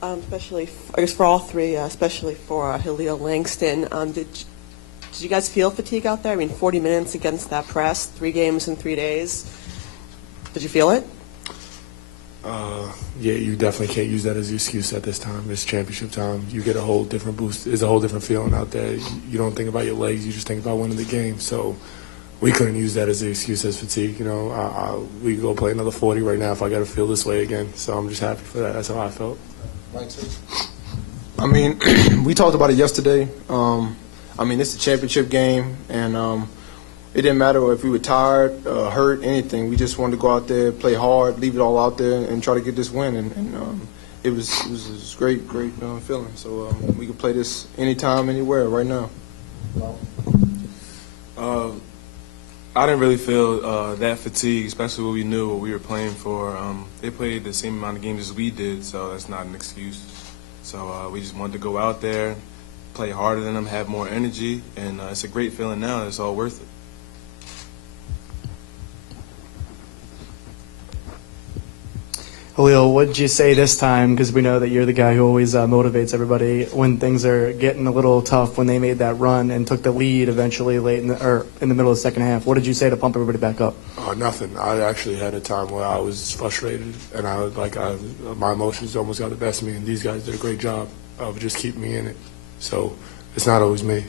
I guess for all three, especially for Halil Langston. Did you guys feel fatigue out there? I mean, 40 minutes against that press, 3 games in 3 days. Did you feel it? Yeah, you definitely can't use that as an excuse at this time. It's championship time. You get a whole different boost. It's a whole different feeling out there. You don't think about your legs. You just think about winning the game. So we couldn't use that as an excuse as fatigue. You know, we could go play another 40 right now if I got to feel this way again. So I'm just happy for that. That's how I felt. I mean, we talked about it yesterday. I mean, it's a championship game, and it didn't matter if we were tired, hurt, anything. We just wanted to go out there, play hard, leave it all out there, and try to get this win. And it was a great feeling. So we could play this anytime, anywhere, right now. I didn't really feel that fatigue, especially when we knew what we were playing for. They played the same amount of games as we did, so that's not an excuse. So we just wanted to go out there, play harder than them, have more energy, and it's a great feeling now. It's all worth it. Halil, what did you say this time? Because we know that you're the guy who always motivates everybody when things are getting a little tough. When they made that run and took the lead eventually late in the middle of the second half, what did you say to pump everybody back up? Nothing. I actually had a time where I was frustrated, and my emotions almost got the best of me. And these guys did a great job of just keeping me in it. So it's not always me.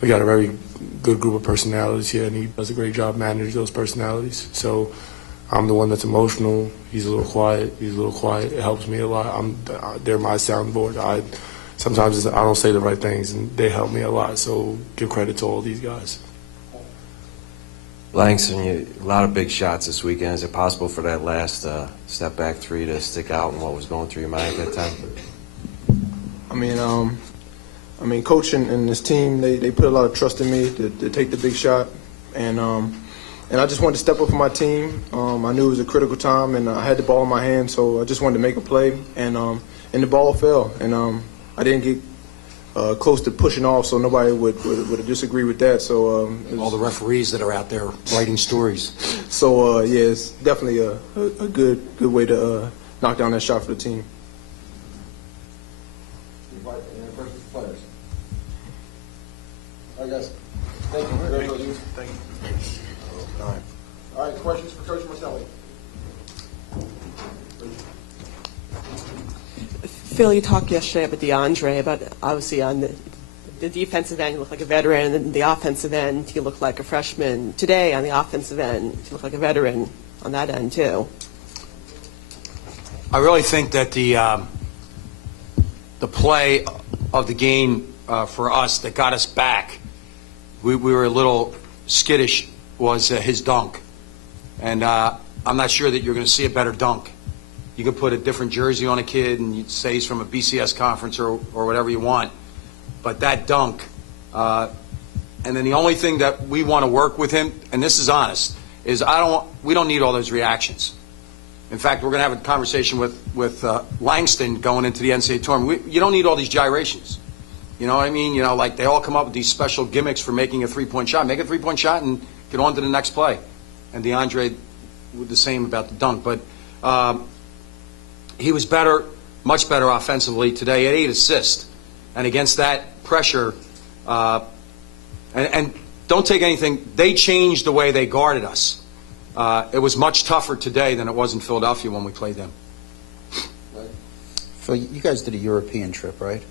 We got a very good group of personalities here, and he does a great job managing those personalities. So I'm the one that's emotional. He's a little quiet. It helps me a lot. They're my soundboard. Sometimes I don't say the right things, and they help me a lot. So give credit to all these guys. Langston, a lot of big shots this weekend. Is it possible for that last step back three to stick out in what was going through your mind at that time? I mean, Coach and his team, they put a lot of trust in me to take the big shot, and I just wanted to step up for my team. I knew it was a critical time, and I had the ball in my hand, so I just wanted to make a play, and the ball fell, and I didn't get close to pushing off, so nobody would disagree with that. So all the referees that are out there writing stories. So yeah, it's definitely a good way to knock down that shot for the team. All right, guys. Thank you. Congratulations. Thank you. All right, questions for Coach Martelli? Phil, you talked yesterday about DeAndre, but obviously on the defensive end, you look like a veteran, and the offensive end, you look like a freshman. Today, on the offensive end, you look like a veteran on that end, too. I really think that the play of the game for us that got us back, we were a little skittish, was his dunk. And I'm not sure that you're going to see a better dunk. You can put a different jersey on a kid and you'd say he's from a BCS conference or whatever you want. But that dunk, and then the only thing that we want to work with him, and this is honest, is we don't need all those reactions. In fact, we're going to have a conversation with Langston going into the NCAA tournament. You don't need all these gyrations. You know what I mean? You know, like they all come up with these special gimmicks for making a three-point shot. Make a three-point shot and get on to the next play. And DeAndre was the same about the dunk. But he was better, much better offensively today. He had 8 assists. And against that pressure, and don't take anything, they changed the way they guarded us. It was much tougher today than it was in Philadelphia when we played them. Phil, you guys did a European trip, right?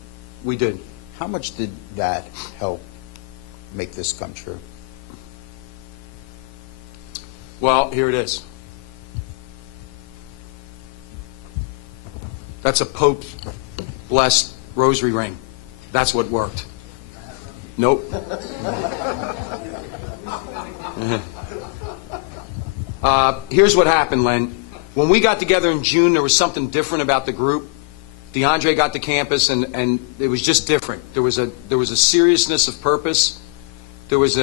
We did. How much did that help make this come true? Well, here it is. That's a Pope's blessed rosary ring. That's what worked. Nope. Here's what happened, Len. When we got together in June, there was something different about the group. DeAndre got to campus, and it was just different. There was a seriousness of purpose. There was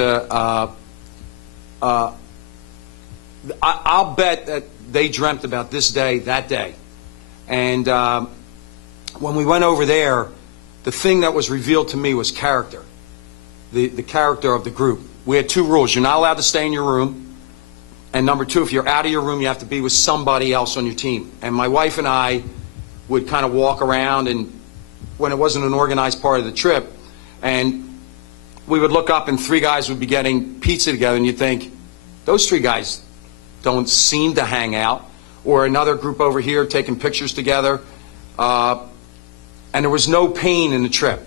I'll bet that they dreamt about this day, that day. And when we went over there, the thing that was revealed to me was character, the character of the group. We had 2 rules. You're not allowed to stay in your room. And number 2, if you're out of your room, you have to be with somebody else on your team. And my wife and I would kind of walk around, and when it wasn't an organized part of the trip, and we would look up and 3 guys would be getting pizza together, and you'd think, those 3 guys don't seem to hang out. Or another group over here taking pictures together. And there was no pain in the trip.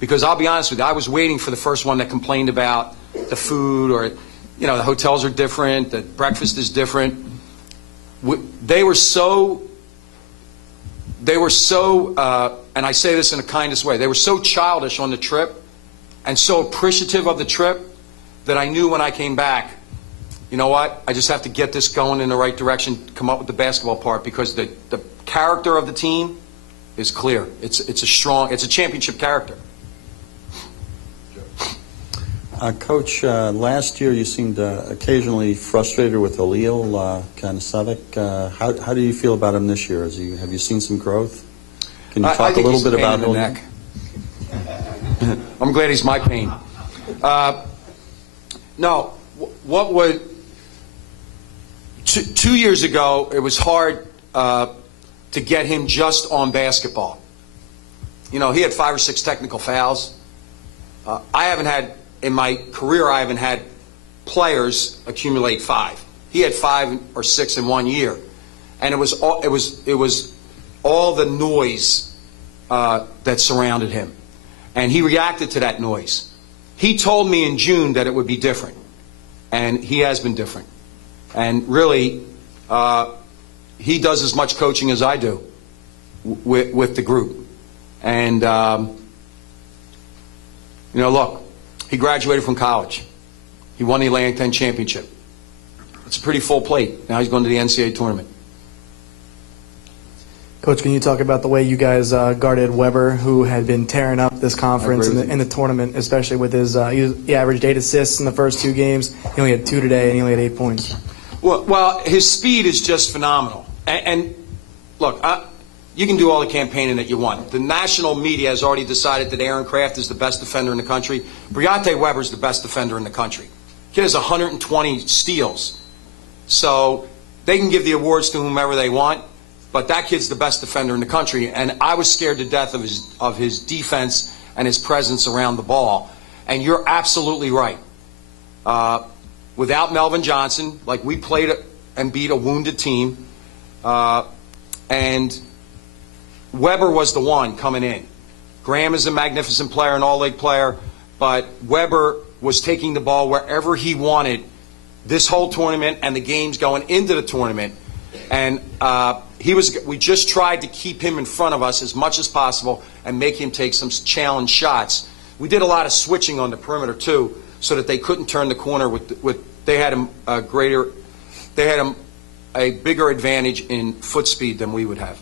Because I'll be honest with you, I was waiting for the first one that complained about the food, or, the hotels are different, the breakfast is different. They were so, and I say this in the kindest way, they were so childish on the trip and so appreciative of the trip that I knew when I came back, you know what, I just have to get this going in the right direction, come up with the basketball part, because the character of the team is clear. It's a championship character. Coach, last year you seemed occasionally frustrated with Halil Kanasevic. How do you feel about him this year? Have you seen some growth? Can you talk a little bit about Halil? Neck. I'm glad he's my pain. No, what would... 2 years ago, it was hard to get him just on basketball. He had 5 or 6 technical fouls. In my career, I haven't had players accumulate 5. He had 5 or 6 in 1 year, and it was all the noise that surrounded him, and he reacted to that noise. He told me in June that it would be different, and he has been different. And really, he does as much coaching as I do with the group. And look. He graduated from college. He won the Atlantic 10 championship. It's a pretty full plate. Now he's going to the NCAA tournament. Coach, can you talk about the way you guys guarded Weber, who had been tearing up this conference in the tournament, especially with he averaged 8 assists in the first 2 games. He only had 2 today, and he only had 8 points. Well, his speed is just phenomenal. And look, you can do all the campaigning that you want. The national media has already decided that Aaron Kraft is the best defender in the country. Briante Weber is the best defender in the country. Kid has 120 steals. So they can give the awards to whomever they want, but that kid's the best defender in the country. And I was scared to death of his defense and his presence around the ball. And you're absolutely right. Without Melvin Johnson, like, we played and beat a wounded team, and Weber was the one coming in. Graham is a magnificent player, an all-league player, but Weber was taking the ball wherever he wanted this whole tournament and the games going into the tournament. And we just tried to keep him in front of us as much as possible and make him take some challenge shots. We did a lot of switching on the perimeter too, so that they couldn't turn the corner they had him a bigger advantage in foot speed than we would have.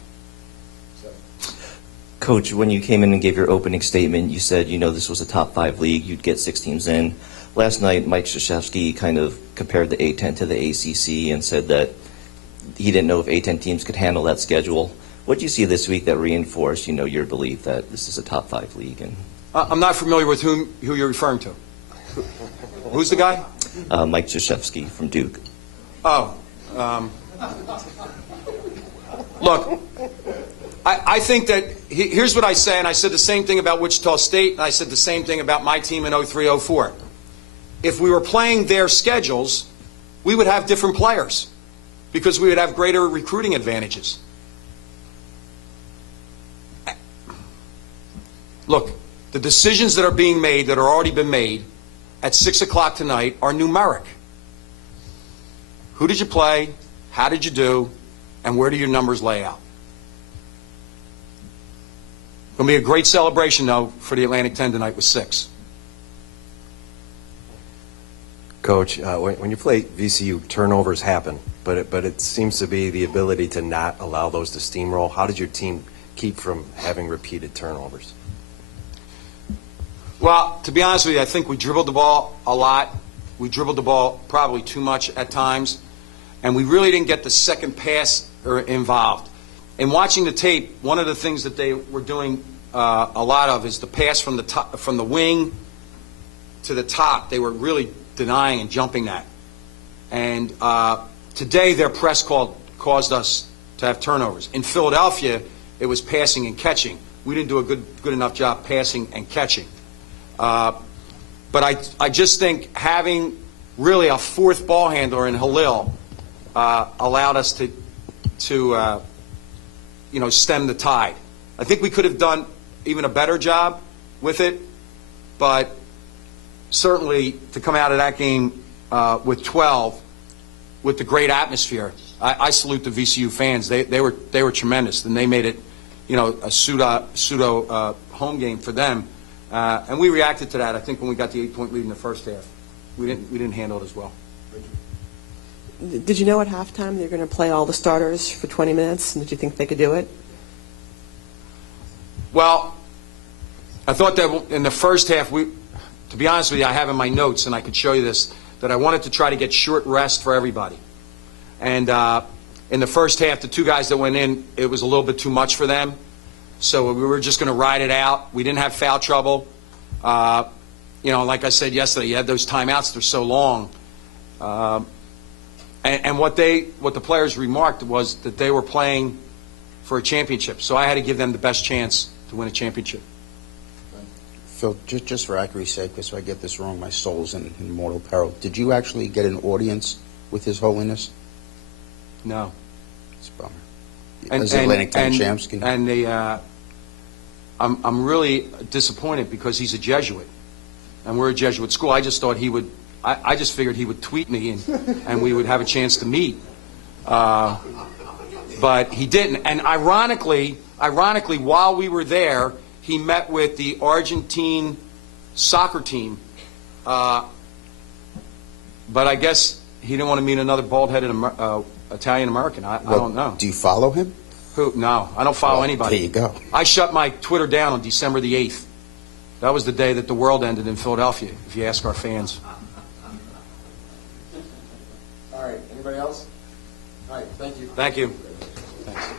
Coach, when you came in and gave your opening statement, you said, this was a top 5 league, you'd get 6 teams in. Last night, Mike Krzyzewski kind of compared the A-10 to the ACC and said that he didn't know if A-10 teams could handle that schedule. What did you see this week that reinforced, your belief that this is a top 5 league? And I'm not familiar with who you're referring to. Who's the guy? Mike Krzyzewski from Duke. Look, I think that here's what I say, and I said the same thing about Wichita State, and I said the same thing about my team in 03-04. If we were playing their schedules, we would have different players because we would have greater recruiting advantages. Look, the decisions that are being made, that are already been made, at 6 o'clock tonight are numeric. Who did you play? How did you do? And where do your numbers lay out? Going to be a great celebration, though, for the Atlantic 10 tonight with 6. Coach, when you play VCU, turnovers happen, but it seems to be the ability to not allow those to steamroll. How did your team keep from having repeated turnovers? Well, to be honest with you, I think we dribbled the ball a lot. We dribbled the ball probably too much at times, and we really didn't get the second pass involved. In watching the tape, one of the things that they were doing a lot of is the pass from the wing to the top. They were really denying and jumping that. And today their press caused us to have turnovers. In Philadelphia, it was passing and catching. We didn't do a good enough job passing and catching. But I just think having really a fourth ball handler in Halil allowed us to stem the tide. I think we could have done even a better job with it, but certainly to come out of that game with 12, with the great atmosphere, I salute the VCU fans. They were tremendous, and they made it, a pseudo home game for them. And we reacted to that. I think when we got the 8-point lead in the first half, we didn't handle it as well. Did you know at halftime they're going to play all the starters for 20 minutes, and did you think they could do it? Well, I thought that in the first half, to be honest with you, I have in my notes, and I could show you this, that I wanted to try to get short rest for everybody. And in the first half, the two guys that went in, it was a little bit too much for them. So we were just going to ride it out. We didn't have foul trouble. Like I said yesterday, you had those timeouts. They're so long. And what the players remarked was that they were playing for a championship. So I had to give them the best chance to win a championship. Phil, just for accuracy's sake, because if I get this wrong, my soul's in mortal peril. Did you actually get an audience with His Holiness? No. It's a bummer. As Atlantic Time champs, and I'm really disappointed because he's a Jesuit, and we're a Jesuit school. I just thought he would. I just figured he would tweet me and we would have a chance to meet. But he didn't. And ironically, while we were there, he met with the Argentine soccer team. But I guess he didn't want to meet another bald-headed Italian American. I don't know. Do you follow him? Who? No, I don't follow anybody. There you go. I shut my Twitter down on December the 8th. That was the day that the world ended in Philadelphia, if you ask our fans. All right, anybody else? All right, thank you. Thank you. Thanks.